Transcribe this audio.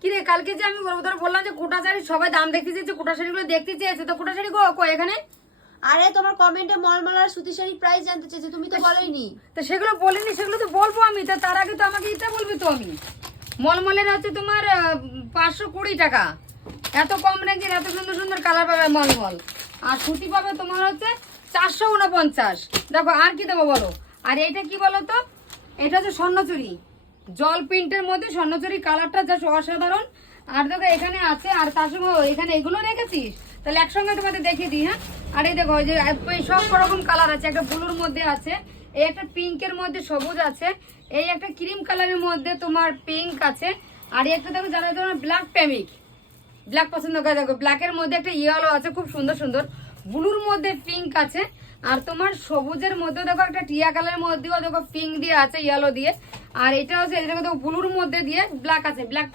কিরে কালকে যে আমি তোর বললাম যে কোটা শাড়ি সবাই দাম দেখতে চেয়েছে, কোটা শাড়িগুলো দেখতে চেয়েছে, তো কোটা শাড়ি কো এখানে? আরে তোমার কমেন্টে মলমলার সুতি শাড়ি প্রাইস জানতে চেয়েছে, তুমি তো বলোইনি। তো সেগুলো বলিনি, সেগুলো তো বলবো আমি। তো তার আগে তো আমাকে এটা বলবি তো। আমি মলমলের হচ্ছে তোমার 520 টাকা, এত কম রেঞ্জের এত সুন্দর সুন্দর কালার পাবে মলমল। আর সুতি পাবে তোমার হচ্ছে 449। দেখো আর কি দেবো বলো। আর এটা কি বলো তো, এটা হচ্ছে স্বর্ণচুরি, জল প্রিন্টের মধ্যে স্বর্ণচুরি, কালারটা যা অসাধারণ। আর দেখো এখানে আছে, আর তার সঙ্গে এখানে এগুলো রেখেছিস, তাহলে একসঙ্গে তোমাদের দেখিয়ে দিই। হ্যাঁ, আর এই দেখো যে সব রকম কালার আছে, একটা ব্লুর মধ্যে আছে, এই একটা পিঙ্কের মধ্যে সবুজ আছে, এই একটা ক্রিম কালারের মধ্যে তোমার পিঙ্ক আছে, আর এই একটা দেখো যারা তোমার ব্ল্যাক প্রেমিক, ব্ল্যাক পছন্দ করে, দেখো ব্ল্যাকের মধ্যে একটা ইয়েলো আছে, খুব সুন্দর সুন্দর, ব্লুর মধ্যে পিঙ্ক আছে, আর তোমার সবুজের মধ্যে দেখো একটা টিয়া কালারের মধ্যেও দেখো পিঙ্ক দিয়ে আছে, ইয়েলো দিয়ে। আর এটা হচ্ছে দেখো ব্লুর মধ্যে দিয়ে ব্ল্যাক আছে, ব্ল্যাক